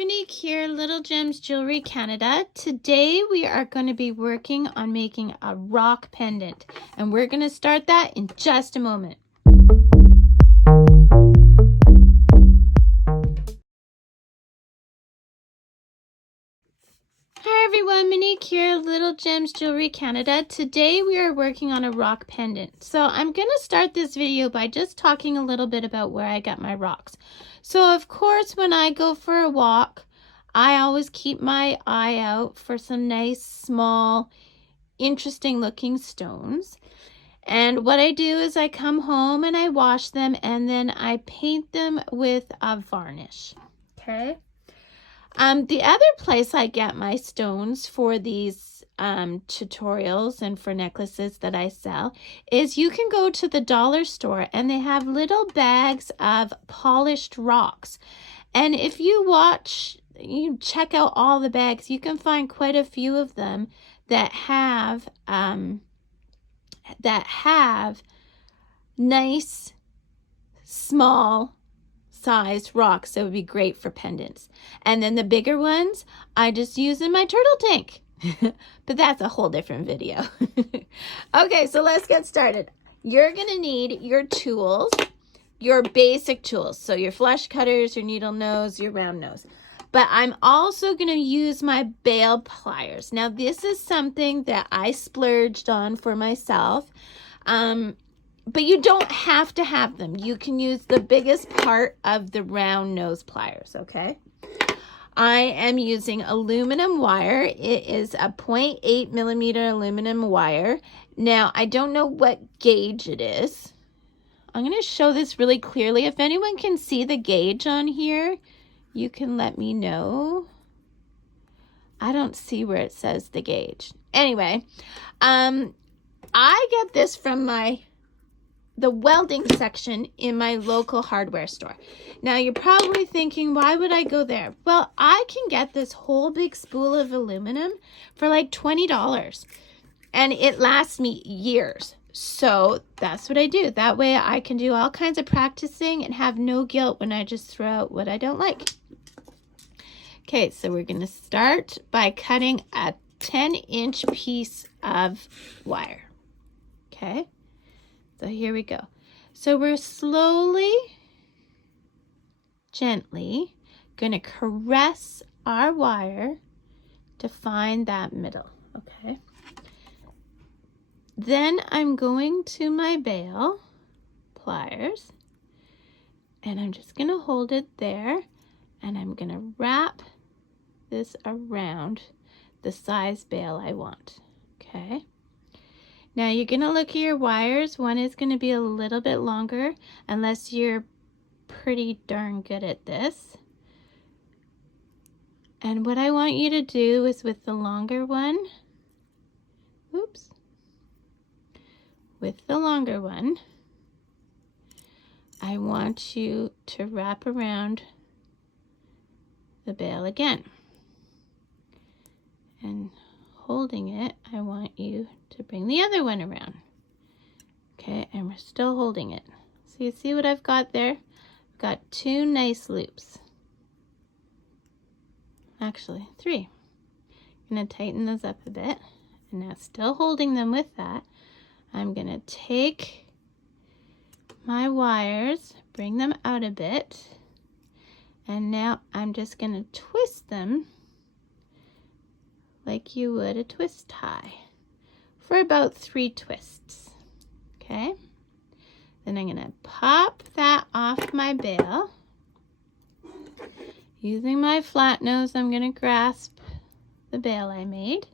Monique here, Little Gems Jewelry Canada. Today we are going to be working on making a rock pendant, and we're going to start that in just a moment. Hi everyone, Monique here, Little Gems Jewelry Canada. Today we are working on a rock pendant. So I'm going to start this video by just talking a little bit about where I got my rocks. So of course when I go for a walk, I always keep my eye out for some nice, small, interesting looking stones. And what I do is I come home and I wash them and then I paint them with a varnish. Okay. The other place I get my stones for these tutorials and for necklaces that I sell is you can go to the dollar store and they have little bags of polished rocks. And if you check out all the bags, you can find quite a few of them that have nice small size rocks that would be great for pendants. And then the bigger ones I just use in my turtle tank. But that's a whole different video. Okay, so let's get started. You're gonna need your tools, your basic tools, so your flush cutters, your needle nose, your round nose. But I'm also going to use my bail pliers. Now this is something that I splurged on for myself, but you don't have to have them. You can use the biggest part of the round nose pliers, okay? I am using aluminum wire. It is a 0.8 millimeter aluminum wire. Now I don't know what gauge it is. I'm going to show this really clearly. If anyone can see the gauge on here, you can let me know. I don't see where it says the gauge. Anyway, I get this from the welding section in my local hardware store. Now you're probably thinking, why would I go there? Well, I can get this whole big spool of aluminum for like $20 and it lasts me years. So that's what I do. That way I can do all kinds of practicing and have no guilt when I just throw out what I don't like. Okay, so we're going to start by cutting a 10-inch piece of wire. Okay, so here we go. So we're slowly, gently going to caress our wire to find that middle. Okay. Then I'm going to my bail pliers and I'm just going to hold it there and I'm going to wrap this around the size bail I want. Okay. Now you're going to look at your wires. One is going to be a little bit longer unless you're pretty darn good at this. And what I want you to do is with the longer one, with the longer one, I want you to wrap around the bail again. And holding it, I want you to bring the other one around. Okay, and we're still holding it. So you see what I've got there? I've got two nice loops. Actually, three. I'm going to tighten those up a bit. And now still holding them with that, I'm going to take my wires, bring them out a bit, and now I'm just going to twist them like you would a twist tie for about 3 twists. Okay, then I'm going to pop that off my bail. Using my flat nose, I'm going to grasp the bail I made,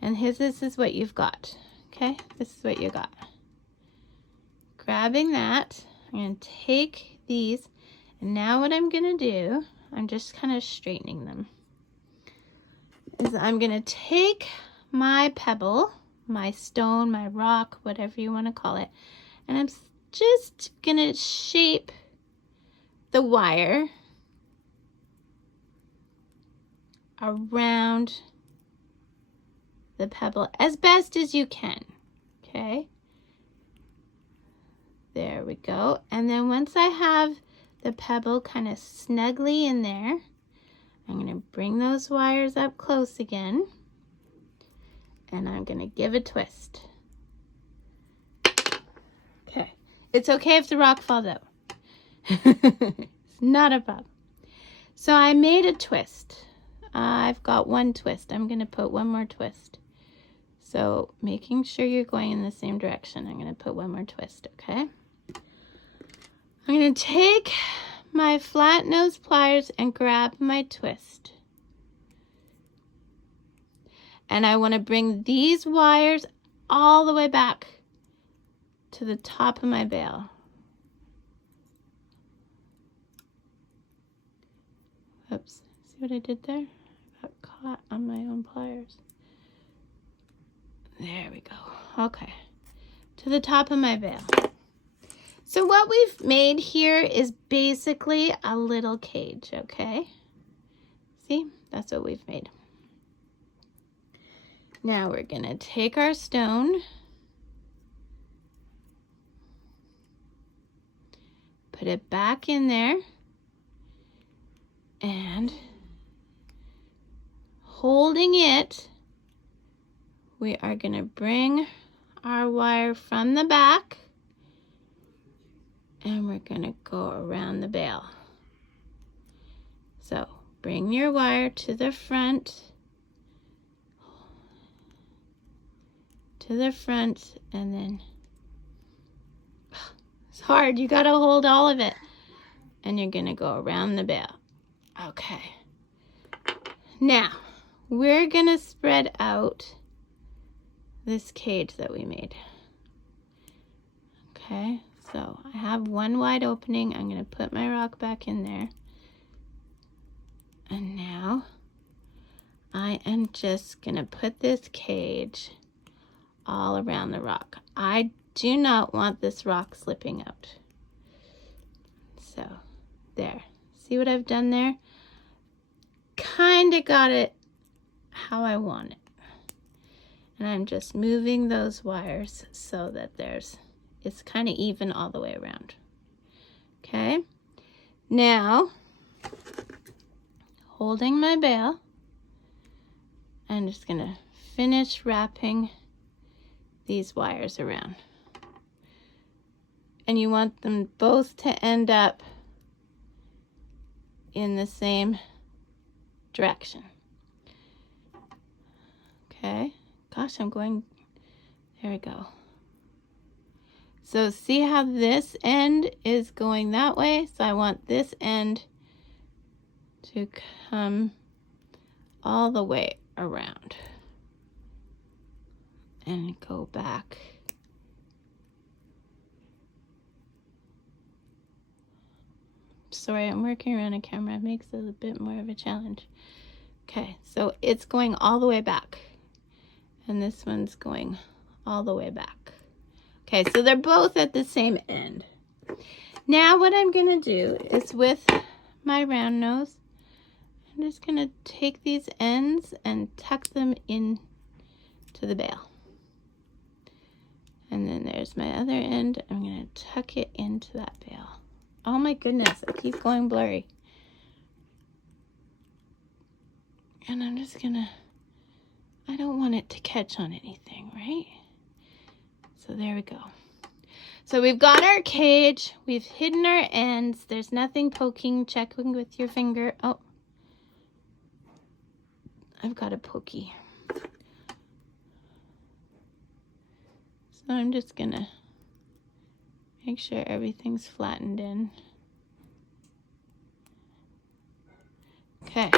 and this is what you've got. Okay, this is what you got. Grabbing that, I'm going to take these, and now what I'm going to do, I'm just kind of straightening them, is I'm going to take my pebble, my stone, my rock, whatever you want to call it, and I'm just going to shape the wire around the pebble as best as you can. Okay, there we go. And then once I have the pebble kind of snugly in there, I'm going to bring those wires up close again, and I'm going to give a twist. Okay. It's okay if the rock falls out. It's not a problem. So I made a twist. I've got one twist. I'm going to put one more twist. So making sure you're going in the same direction. I'm going to put one more twist, okay? I'm going to take my flat nose pliers and grab my twist. And I want to bring these wires all the way back to the top of my bail. Oops, see what I did there? I got caught on my own pliers. There we go. Okay, to the top of my veil. So what we've made here is basically a little cage, okay? See, that's what we've made. Now we're gonna take our stone, put it back in there, and holding it, we are gonna bring our wire from the back, and we're gonna go around the bail. So bring your wire to the front, and then it's hard, you gotta hold all of it, and you're gonna go around the bail. Okay, now we're gonna spread out this cage that we made. Okay, so I have one wide opening. I'm gonna put my rock back in there, and now I am just gonna put this cage all around the rock. I do not want this rock slipping out. So there, see what I've done there? Kind of got it how I want it. And I'm just moving those wires so that it's kind of even all the way around. Okay, now holding my bail, I'm just gonna finish wrapping these wires around. And you want them both to end up in the same direction. Okay, gosh, I'm going, there we go. So see how this end is going that way? So I want this end to come all the way around and go back. Sorry, I'm working around a camera. It makes it a bit more of a challenge. Okay, so it's going all the way back, and this one's going all the way back. Okay, so they're both at the same end. Now what I'm gonna do is with my round nose, I'm just gonna take these ends and tuck them in to the bail. And then there's my other end. I'm gonna tuck it into that bail. Oh my goodness, it keeps going blurry. And I'm just gonna, I don't want it to catch on anything, right? So there we go. So we've got our cage, we've hidden our ends, there's nothing poking, checking with your finger. Oh, I've got a pokey. So I'm just gonna make sure everything's flattened in. Okay,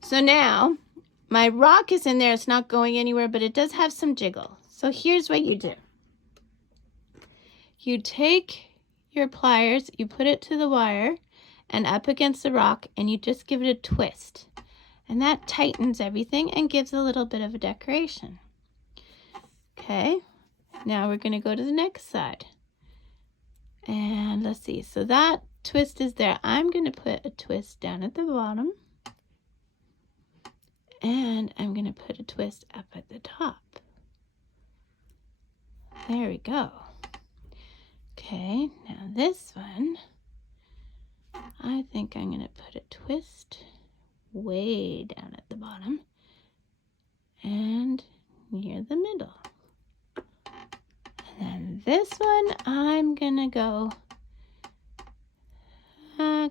so now my rock is in there, it's not going anywhere, but it does have some jiggle. So here's what you do. You take your pliers, you put it to the wire and up against the rock, and you just give it a twist. And that tightens everything and gives a little bit of a decoration. Okay, now we're gonna go to the next side. And let's see, so that twist is there. I'm gonna put a twist down at the bottom. And I'm gonna put a twist up at the top. There we go. Okay, now this one, I think I'm gonna put a twist way down at the bottom and near the middle. And then this one, I'm gonna go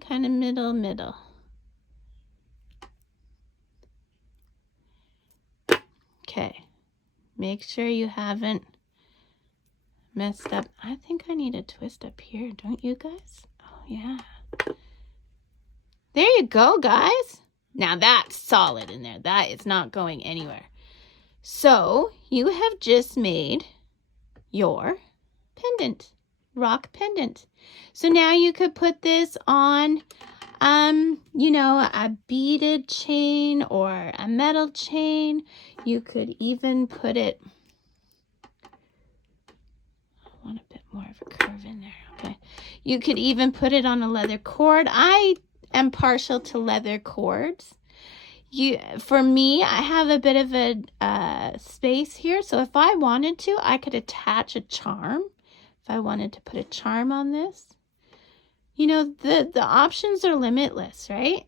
kind of middle. Okay, make sure you haven't messed up. I think I need a twist up here, don't you guys? Oh yeah. There you go, guys. Now that's solid in there. That is not going anywhere. So you have just made your pendant, rock pendant. So now you could put this on, you know, a beaded chain or a metal chain. You could even put it, I want a bit more of a curve in there, okay. You could even put it on a leather cord. I am partial to leather cords. For me, I have a bit of a space here, so if I wanted to, I could attach a charm. If I wanted to put a charm on this, you know, the options are limitless, right?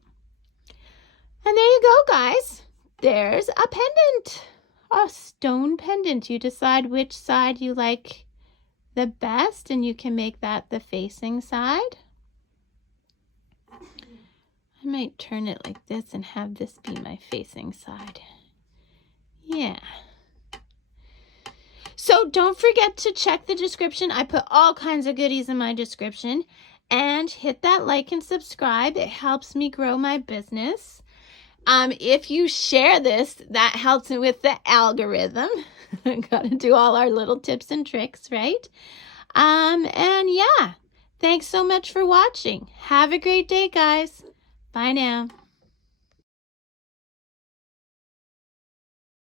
And there you go, guys. There's a pendant, a stone pendant. You decide which side you like the best, and you can make that the facing side. I might turn it like this and have this be my facing side. Yeah. So don't forget to check the description. I put all kinds of goodies in my description. And hit that like and subscribe. It helps me grow my business. If you share this, that helps me with the algorithm. Got to do all our little tips and tricks, right? And yeah, thanks so much for watching. Have a great day, guys. Bye now.